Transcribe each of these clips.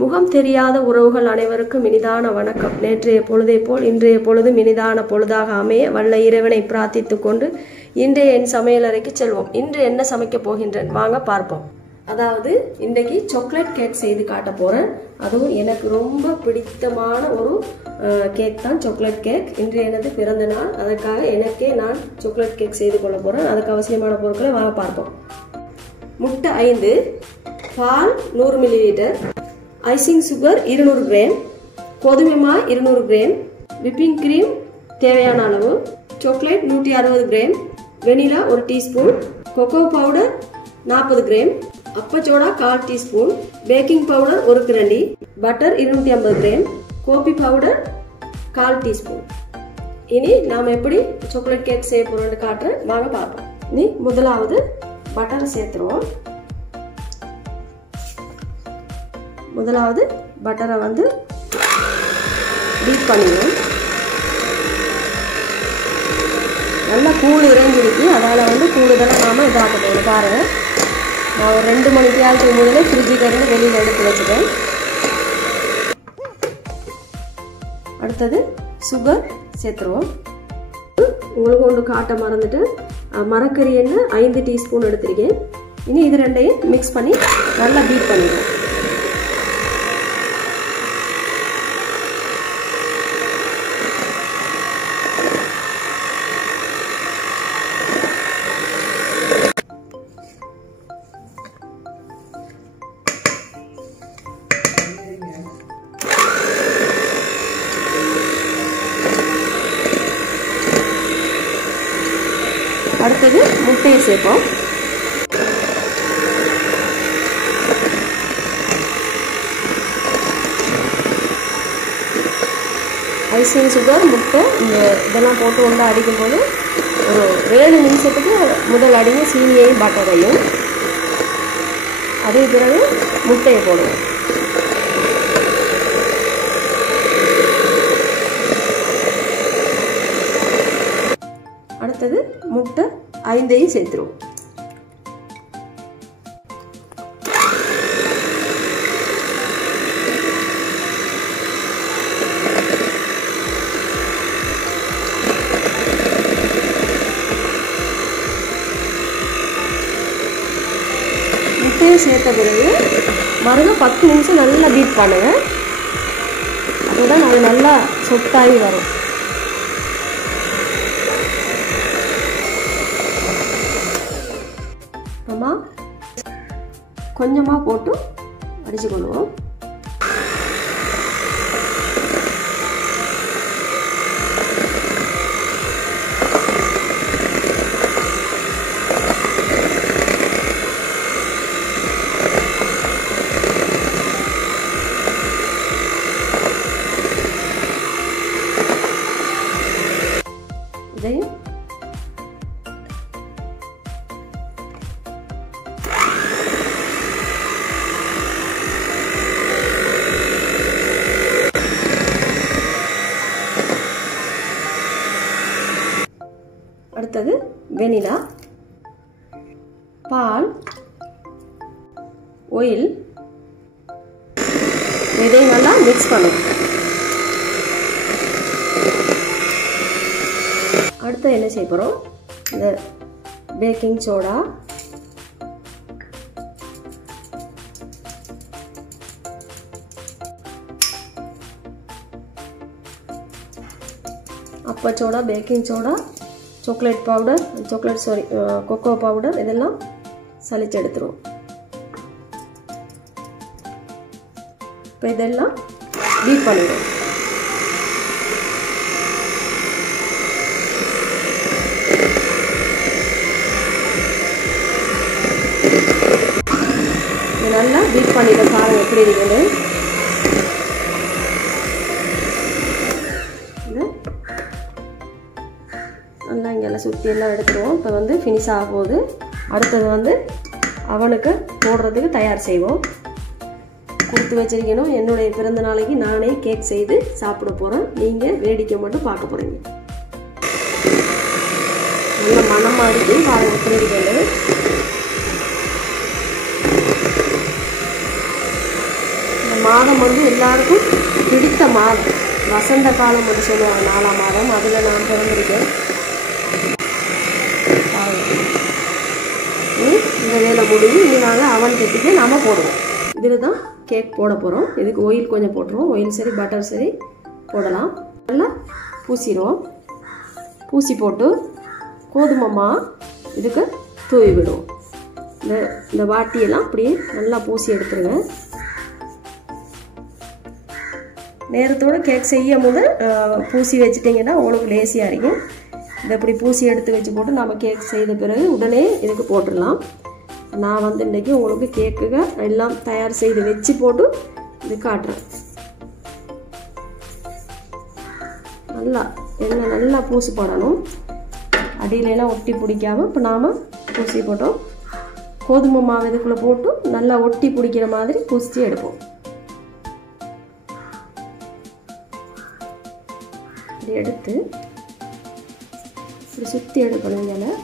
முகம் தெரியாத உறவுகள் அனைவருக்கும் இனிதான வணக்கம். நேற்றைய பொழுதை போல் இன்றைய பொழுதும் இனிதான பொழுதாக அமைய வல்ல இறைவனை பிரார்த்தித்து கொண்டு இன்றைய என் சமையலறைக்கு செல்வோம். இன்று என்ன சமைக்க போகின்றேன் வாங்க பார்ப்போம். அதாவது இன்றைக்கு சாக்லேட் கேக் செய்து காட்ட போறேன். அதுவும் எனக்கு ரொம்ப பிடித்தமான ஒரு கேக் தான் சாக்லேட் கேக். இன்று எனது பிறந்த நாள், அதற்காக எனக்கே நான் சாக்லேட் கேக் செய்து கொள்ள போறேன். அதுக்கு அவசியமான பொருட்களை வாங்க பார்ப்போம். முட்டை 5, பால் 100 ml, ஐசிங் சுகர் 200 கிராம், கோதுமை மாவு 200 கிராம், விப்பிங் கிரீம் தேவையான அளவு, chocolate 160 gram, vanilla 1 teaspoon, cocoa powder 40 gram, அப்பச்சோடா 1/4 டீஸ்பூன், பேக்கிங் பவுடர் 1 கிரண்டி, butter 250 gram, coffee powder 1/4 teaspoon. இனி நாம் எப்படி சாக்லேட் கேக் செய்ய போறோம்னு காட்டுறேன், வாங்க பார்ப்போம். இனி முதலாவது பட்டர் சேர்த்துருவோம். முதலாவது பட்டரை வந்து பீட் பண்ணிடுவோம். நல்லா கூழ் இறைஞ்சிருக்கு, அதனால் வந்து கூடுதலாக நாம் இதாக்கணும். பாருங்கள், நான் ஒரு 2 மணி நேரத்துக்கு முதலே ஃப்ரிட்ஜுக்கு வெளியில் எடுத்து வச்சுட்டேன். அடுத்தது சுகர் சேர்த்துருவோம். உங்களுக்கு ஒன்று காட்ட மறந்துட்டு மரக்கறி எண்ணெய் 5 டீஸ்பூன் எடுத்திருக்கேன். இனி இது ரெண்டையும் மிக்ஸ் பண்ணி நல்லா பீட் பண்ணிடுவோம். அடுத்தது முட்டையை சேர்ப்போம். ஐசிங் சுகர், முட்டை இதெல்லாம் போட்டு ஒன்றா அடிக்கும்போது ஒரு 7 நிமிஷத்துக்கு முதல் அடிங்க சீனியையும் பட்டரையும், அதே பிறகு முட்டையை போடுவோம். அடுத்தது முட்டை 5ஐயும் சேர்த்துருவோம். முட்டையை சேர்த்த பிறகு மறுபடியும் 10 நிமிஷம் நல்லா பீட் பண்ணுங்க. அப்போதான் அது நல்லா சொட்டாகி வரும். கொஞ்சமாக போட்டு அடிச்சு கொள்வோம். இதையும் அடுத்தது வெனிலா, பால், ஆயில், இதை நல்லா மிக்ஸ் பண்ணுவோம். அடுத்து என்ன செய்ய போகிறோம், இந்த பேக்கிங் சோடா, அப்பச்சோடா, baking soda, chocolate powder, cocoa powder இதெல்லாம் சலிச்சு எடுத்துருவோம். இப்போ இதெல்லாம் பீட் பண்ணிடுவோம். இது நல்லா பீட் பண்ணிடுவோம். பாருங்க எப்படி இருக்குது. நல்லா இங்கெல்லாம் சுற்றி எல்லாம் எடுத்துருவோம். இப்போ வந்து ஃபினிஷ் ஆக போகுது. அடுத்தது வந்து அவனுக்கு போடுறதுக்கு தயார் செய்வோம். கொடுத்து வச்சிருக்கணும். என்னுடைய பிறந்த நாளைக்கு நானே கேக் செய்து சாப்பிட போகிறேன். நீங்கள் வேடிக்கை மட்டும் பார்க்க போகிறீங்க. நல்ல மனமாக இருக்குது. பாருங்க எப்படி இருக்குது. மாதம் வந்து எல்லாருக்கும் பிடித்த மாதம். வசந்த காலம் என்று சொல்லுவாங்க 4ஆம் மாதம். அதில் நான் பிறந்திருக்கேன். இந்த வேலை முடிஞ்சு இனி நாங்கள் அவன் கட்டிட்டு நாம் போடுவோம். இதில் தான் கேக் போட போகிறோம். இதுக்கு ஆயில் கொஞ்சம் போட்டுருவோம். ஆயில் சரி பட்டர் சரி போடலாம். நல்லா பூசிடுவோம். பூசி போட்டு கோதுமை மாவு இதுக்கு தூவி விடுவோம். இந்த வாட்டியெல்லாம் அப்படியே நல்லா பூசி எடுத்துருங்க. நேரத்தோடு கேக் செய்யும் போது பூசி வச்சுட்டிங்கன்னா உங்களுக்கு லேசியாக இருக்கும். இதை இப்படி பூசி எடுத்து வச்சு போட்டு நம்ம கேக் செய்த பிறகு உடனே இதுக்கு போட்டுடலாம். நான் வந்து இன்றைக்கி உங்களுக்கு கேக்குக எல்லாம் தயார் செய்து வச்சு போட்டு இது காட்டுறேன். நல்லா எண்ணெய் நல்லா பூசி போடணும். அடியிலலாம் ஒட்டி பிடிக்காமல் இப்போ நாம் பூசி போட்டோம். கோதுமை மாவு இதுக்குள்ளே போட்டு நல்லா ஒட்டி பிடிக்கிற மாதிரி பூசி எடுப்போம். இப்படி எடுத்து இப்படி சுற்றி எடுக்கணும். இதில்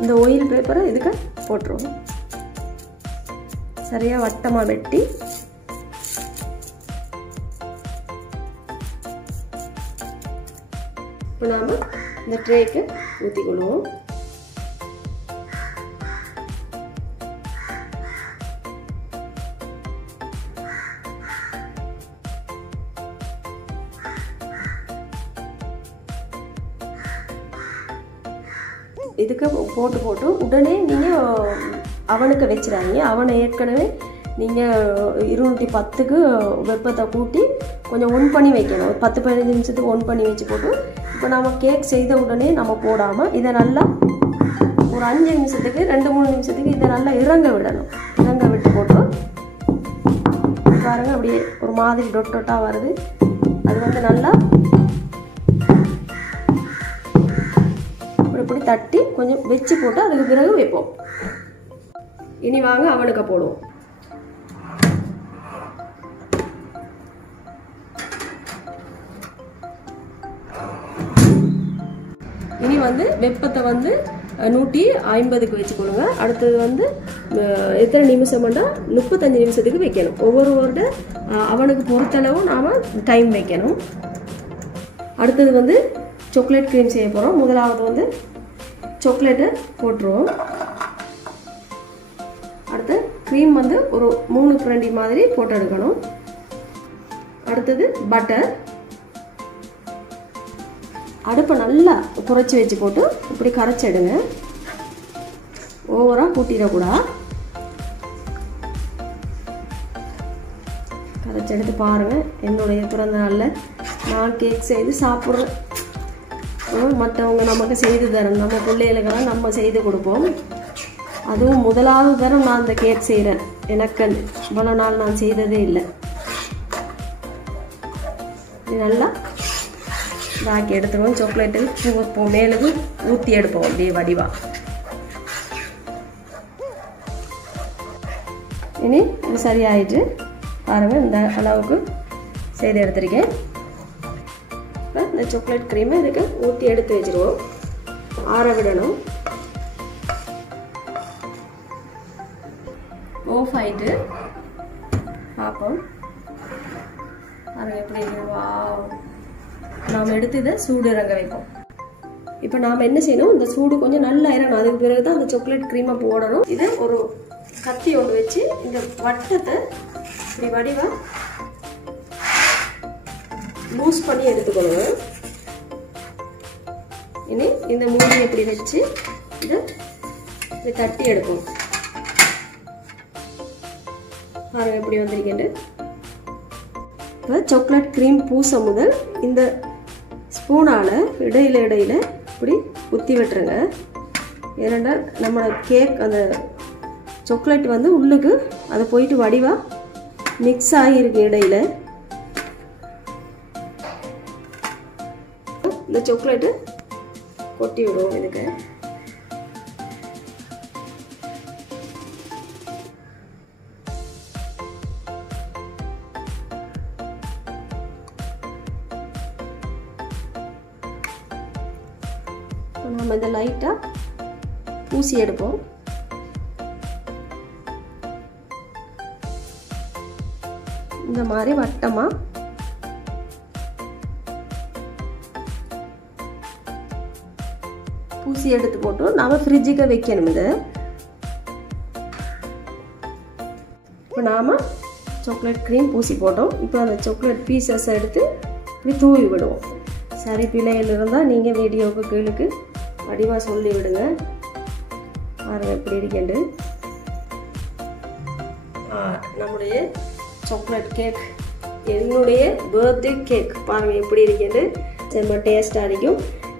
இந்த ஆயில் பேப்பரை இதுக்கு போட்டுருவோம். சரியாக வட்டமாக வெட்டி இப்போ நாம் இந்த ட்ரேக்கு ஊற்றிக்கணும். இதுக்கு போட்டு போட்டு உடனே நீங்கள் அவனுக்கு வச்சிடாதீங்க. அவனை ஏற்கனவே நீங்கள் 210க்கு வெப்பத்தை கூட்டி கொஞ்சம் ஒன் பண்ணி வைக்கணும். 10-15 நிமிஷத்துக்கு ஒன் பண்ணி வச்சு போட்டு இப்போ நம்ம கேக் செய்த உடனே நம்ம போடாமல் இதை நல்லா ஒரு 5 நிமிஷத்துக்கு 2-3 நிமிஷத்துக்கு இதை நல்லா இறங்க விடணும். இறங்க விட்டு போட்டு பாருங்கள் அப்படியே ஒரு மாதிரி டொட்டாக வருது. அது வந்து நல்லா இப்படி தட்டி கொஞ்சம் வச்சு போட்டு அதுக்கு பிறகு வைப்போம். இனி வாங்க அவனுக்கு போடுவோம். இனி வந்து வெப்பத்தை வந்து 150க்கு வச்சுக்கொள்ளுங்க. அடுத்தது வந்து எத்தனை நிமிஷம் பண்ணால் 35 நிமிஷத்துக்கு வைக்கணும். ஒவ்வொருவரோட அவனுக்கு பொறுத்தளவு நாம் டைம் வைக்கணும். அடுத்தது வந்து சாக்லேட் க்ரீம் செய்ய போகிறோம். முதலாவது வந்து சாக்லேட்டை போட்டுருவோம். அடுத்து க்ரீம் வந்து ஒரு 3 பிரண்டி மாதிரி போட்டு எடுக்கணும். அடுத்தது பட்டர். அடுப்பை நல்லா குறைச்சி வச்சு போட்டு இப்படி கரைச்சி எடுங்க. ஓவராக கூட்டிடக்கூடாது. கரைச்சி எடுத்து பாருங்கள். என்னுடைய பிறந்த நாளில் நான் கேக் செய்து சாப்பிட்றேன். மற்றவங்க நமக்கு செய்து தரணும். நம்ம பிள்ளைகளுக்கெல்லாம் நம்ம செய்து கொடுப்போம். அதுவும் முதலாவது தரம் நான் இந்த கேக் செய்கிறேன். எனக்கு இவ்வளோ நாள் நான் செய்ததே இல்லை. நல்லா பாக்கி எடுத்துருவோம். சாக்லேட்டு மேலுக்கு ஊற்றி எடுப்போம் அப்படியே வடிவா. இனி இது சரியாயிட்டு பாருங்கள். இந்த அளவுக்கு செய்து எடுத்துருக்கேன். இந்த சாக்லேட் க்ரீமை இதுக்கு ஊற்றி எடுத்து வச்சுருவோம். ஆற விடணும். ஆஃப் ஆகிட்டு பார்ப்போம். பாருங்கள் எப்படி வா. நாம் எடுத்து இதை சூடு இறங்க வைப்போம். இப்போ நாம் என்ன செய்யணும், இந்த சூடு கொஞ்சம் நல்லா இறங்கணும். அதுக்கு பிறகு தான் அந்த சாக்லேட் க்ரீமை போடணும். இதை ஒரு கத்தி ஒன்று வச்சு இந்த வட்டத்தை இப்படி வடிவா லூஸ் பண்ணி எடுத்துக்கொள்ளுங்க. இனி இந்த மூடியை இப்படி வச்சு இதை தட்டி எடுக்கும். பாருங்க எப்படி வந்திருக்கேன். இப்போ சாக்லேட் க்ரீம் பூச முதல் இந்த ஸ்பூனால் இடையில இப்படி ஊற்றி விட்டுருங்க. ஏன்னா நம்ம கேக் அந்த சாக்லேட் வந்து உள்ளுக்கு அதை போயிட்டு வடிவாக மிக்ஸ் ஆகியிருக்கு. இடையில இந்த சாக்லேட்டு கொட்டி விடுவோம். இதுக்கு நம்ம இதை லைட்டாக பூசி எடுப்போம். இந்த மாதிரி வட்டமா பூசி எடுத்து போட்டு நாம ஃப்ரிட்ஜுக்கு வைக்கணும். இது இப்போ நாம சாக்லேட் க்ரீம் பூசி போட்டோம். இப்போ அந்த சாக்லேட் பீசஸ் எடுத்து இப்படி தூவி விடுவோம். சரி பிள்ளைகள் இருந்தால் நீங்கள் வீடியோவுக்கு கீழுக்கு வடிவாக சொல்லி விடுங்க. பாருங்கள் எப்படி இருக்கேன். நம்முடைய சாக்லேட் கேக், என்னுடைய பர்த்டே கேக் பாருங்கள் எப்படி இருக்கேன். ரொம்ப டேஸ்டாக இருக்கும்.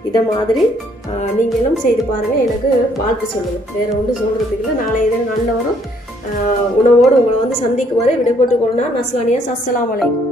இதை மாதிரி நீங்களும் செய்து பாருங்கள். எனக்கு வாழ்த்து சொல்லுங்கள். வேறு ஒன்றும் சொல்கிறதுக்கு இல்லை. நாளைய தினம் நல்ல ஒரு உணவோடு உங்களை வந்து சந்திக்கும் வரை விடைபெற்றுக் கொள்ளுனா. நஸ்லானியா. அஸ்ஸலாமு அலைக்கும்.